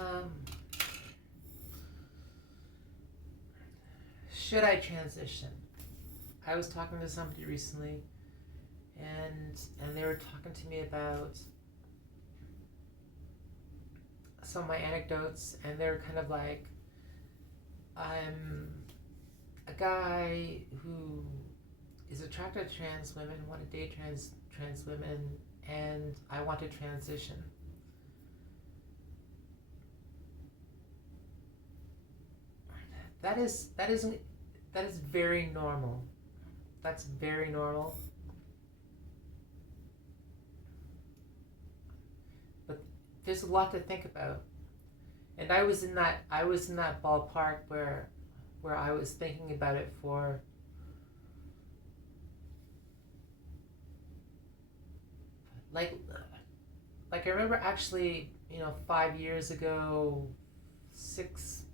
Um, should I transition? I was talking to somebody recently, and they were talking to me about some of my anecdotes, and they were kind of like, I'm a guy who is attracted to trans women, want to date trans women, and I want to transition. That is very normal. That's very normal. But there's a lot to think about. And I was in that ballpark where I was thinking about it for like I remember actually, 5 years ago, 6,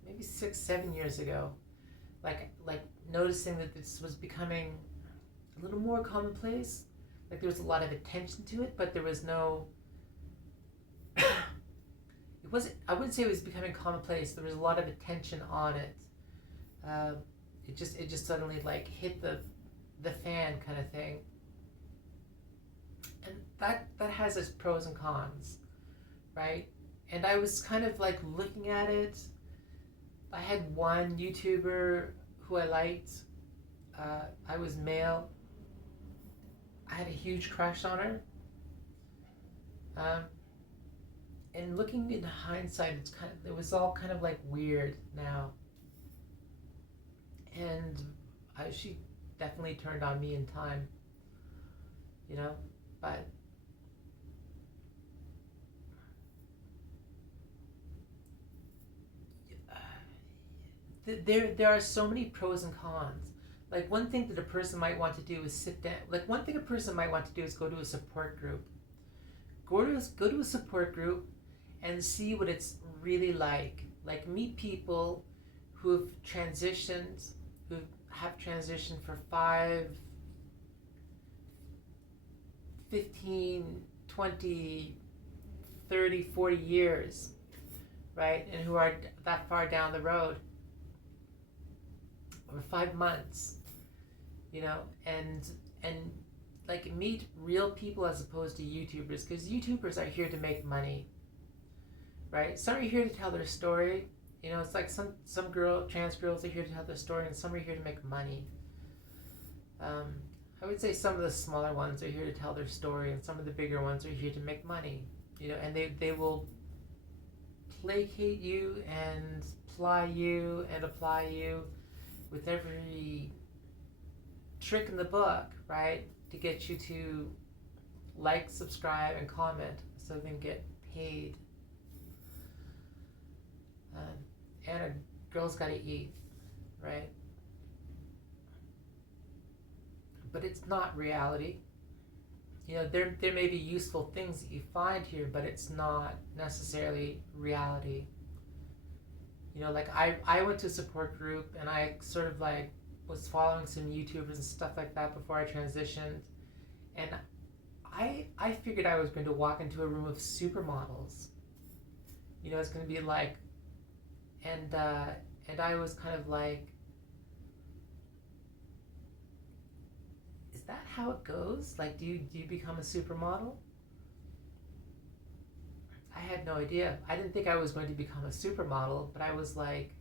7 years ago, like noticing that this was becoming a little more commonplace. Like there was a lot of attention to it, but there was no. It wasn't. I wouldn't say it was becoming commonplace. There was a lot of attention on it. Uh, it just suddenly like hit the fan kind of thing, and that has its pros and cons, right? And I was kind of like looking at it. I had one YouTuber who I liked. I was male. I had a huge crush on her. Um, and looking in hindsight, it was all kind of like weird now. And she definitely turned on me in time, you know. But there are so many pros and cons. Like one thing that a person might want to do is sit down. Like one thing a person might want to do is go to a support group. Go to a support group and see what it's really like. Like meet people who've transitioned, who have transitioned for 5, 15, 20, 30, 40 years, right? And who are that far down the road, or 5 months, and like meet real people as opposed to YouTubers, because YouTubers are here to make money, right? Some are here to tell their story. It's like some trans girls are here to tell their story, and some are here to make money. Um, I would say some of the smaller ones are here to tell their story, and some of the bigger ones are here to make money. And they will placate you and ply you and apply you with every trick in the book, right? To get you to like, subscribe, and comment so they can get paid. And a girl's got to eat, right? But it's not reality. There may be useful things that you find here, but it's not necessarily reality. Like I went to a support group, and I sort of like was following some YouTubers and stuff like that before I transitioned, and I figured I was going to walk into a room of supermodels. It's going to be like, and I was kind of like, is that how it goes? Like, do you become a supermodel? I had no idea. I didn't think I was going to become a supermodel, but I was like,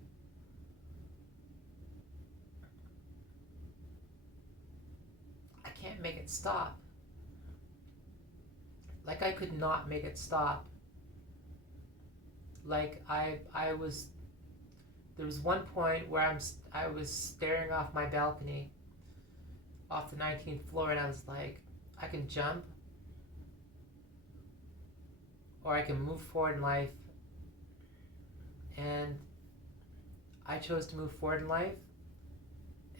I can't make it stop. Like I could not make it stop. Like I was. There was one point where I was staring off my balcony, off the 19th floor, and I was like, I can jump, or I can move forward in life. And I chose to move forward in life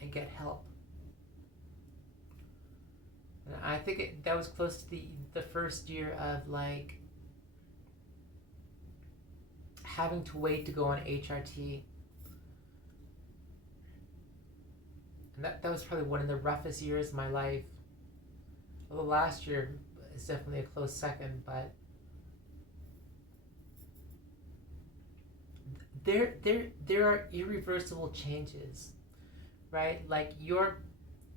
and get help. And I think that was close to the first year of like having to wait to go on HRT. And that was probably one of the roughest years of my life. Well, the last year is definitely a close second, but there are irreversible changes, right? Like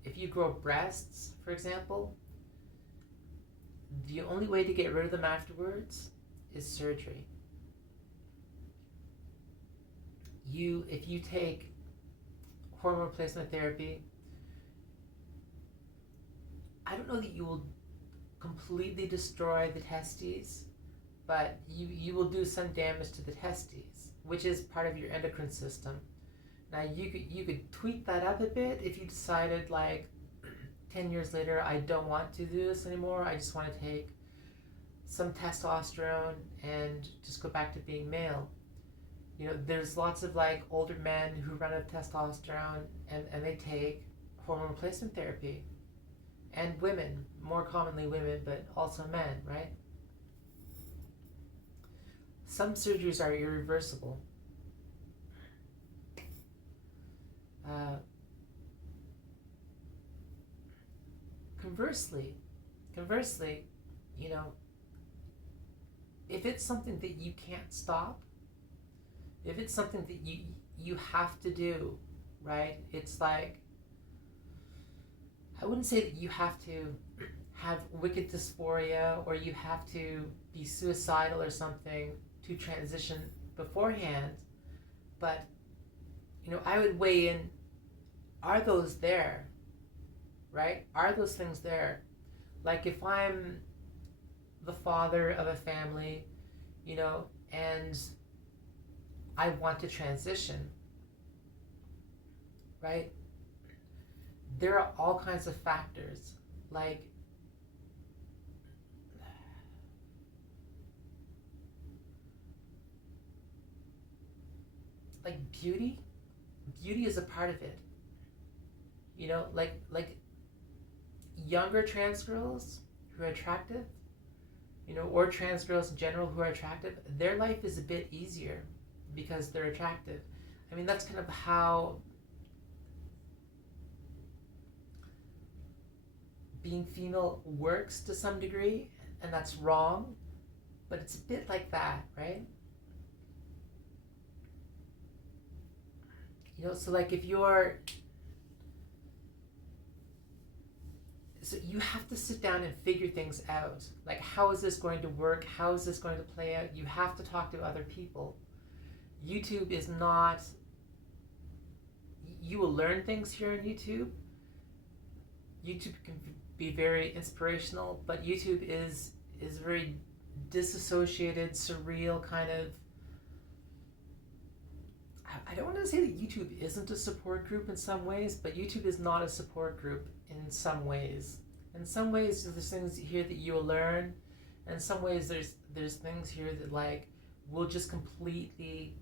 if you grow breasts, for example, the only way to get rid of them afterwards is surgery. If you take hormone replacement therapy, I don't know that you will completely destroy the testes, but you will do some damage to the testes, which is part of your endocrine system. Now you could tweak that up a bit if you decided, like, 10 years later, I don't want to do this anymore. I just want to take some testosterone and just go back to being male. There's lots of, like, older men who run out of testosterone and they take hormone replacement therapy. And women, more commonly women, but also men, right? Some surgeries are irreversible. Conversely, if it's something that you can't stop, if it's something that you have to do, right? It's like, I wouldn't say that you have to have wicked dysphoria or you have to be suicidal or something to transition beforehand, but I would weigh in, are those there, right? Are those things there? Like, if I'm the father of a family, and I want to transition, right? There are all kinds of factors, like beauty. Beauty is a part of it. Like younger trans girls who are attractive, or trans girls in general who are attractive, their life is a bit easier because they're attractive. I mean, that's kind of how being female works to some degree, and that's wrong, but it's a bit like that, right? So like if you're, so you have to sit down and figure things out. Like, how is this going to work? How is this going to play out? You have to talk to other people. YouTube is not, you will learn things here on YouTube. YouTube can be very inspirational, but YouTube is very disassociated, surreal kind of. I don't want to say that YouTube isn't a support group in some ways, but YouTube is not a support group in some ways. In some ways, there's things here that you'll learn, and in some ways there's things here that, like, will just completely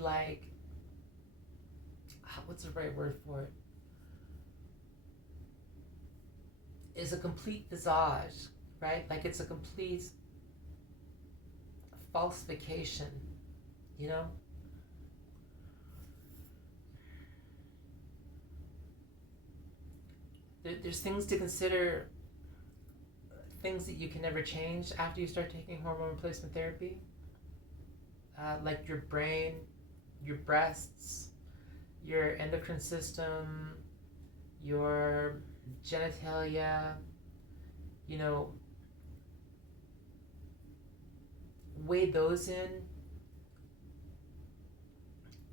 like, what's the right word for it? Is a complete visage, right? Like, it's a complete falsification, There's things to consider, things that you can never change after you start taking hormone replacement therapy, like your brain, your breasts, your endocrine system, your genitalia, weigh those in.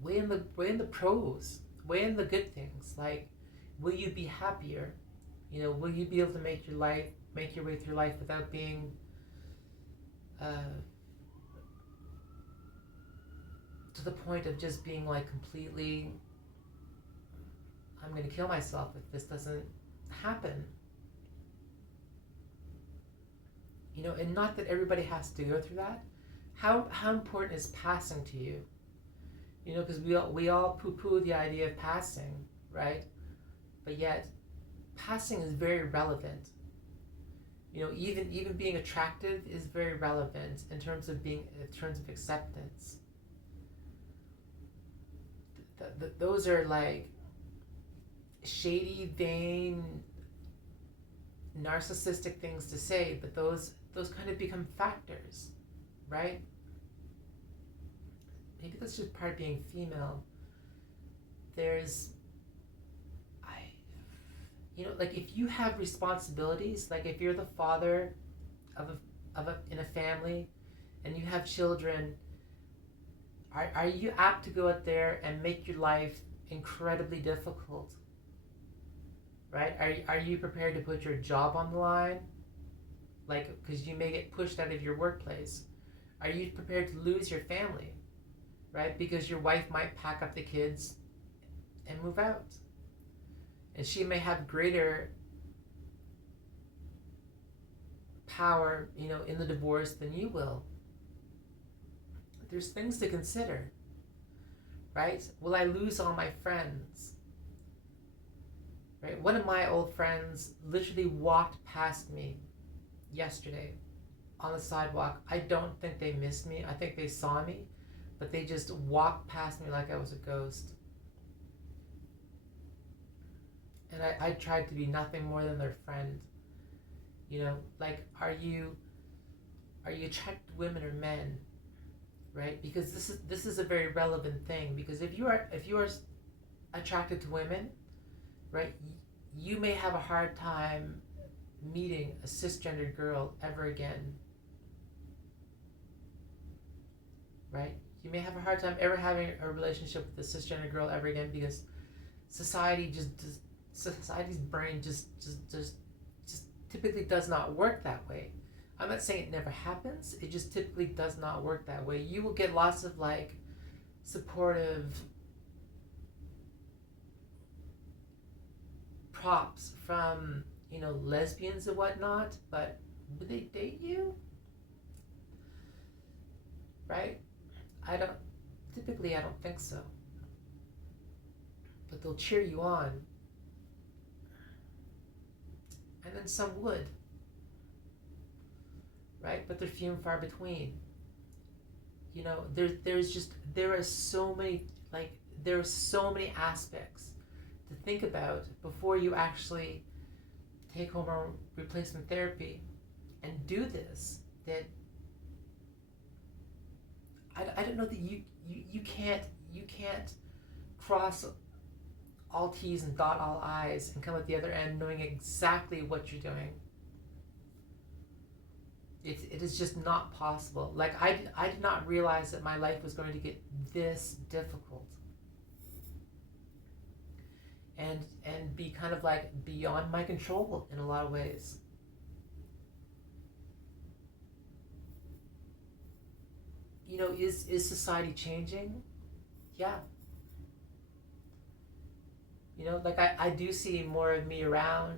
Weigh in the pros. Weigh in the good things. Like, will you be happier? Will you be able to make your way through life without being to the point of just being, like, completely, I'm going to kill myself if this doesn't happen. And not that everybody has to go through that. How important is passing to you? Because we all poo-poo the idea of passing, right? But yet, passing is very relevant. Even being attractive is very relevant in terms of acceptance. Those are, like, shady, vain narcissistic things to say, but those kind of become factors, right? Maybe that's just part of being female. There's, like if you have responsibilities, like if you're the father in a family and you have children, are you apt to go out there and make your life incredibly difficult? Right? Are you prepared to put your job on the line? Like, because you may get pushed out of your workplace. Are you prepared to lose your family? Right? Because your wife might pack up the kids and move out. And she may have greater power, in the divorce than you will. There's things to consider, right? Will I lose all my friends? Right? One of my old friends literally walked past me yesterday on the sidewalk. I don't think they missed me. I think they saw me, but they just walked past me like I was a ghost. And I tried to be nothing more than their friend. Like, are you attracted to women or men? Right? Because this is a very relevant thing. Because if you are attracted to women, right, you may have a hard time meeting a cisgendered girl ever again. Right? You may have a hard time ever having a relationship with a cisgendered girl ever again, because society's brain just typically does not work that way. I'm not saying it never happens, it just typically does not work that way. You will get lots of like supportive props from lesbians and whatnot, but would they date you? Right? I don't think so. But they'll cheer you on. And then some would. Right? But they're few and far between. There are so many aspects to think about before you actually take hormone replacement therapy and do this, that I don't know that you can't cross all T's and dot all I's and come at the other end knowing exactly what you're doing. It is just not possible. Like, I did not realize that my life was going to get this difficult and be kind of like beyond my control in a lot of ways. Is society changing? Yeah. Like I do see more of me around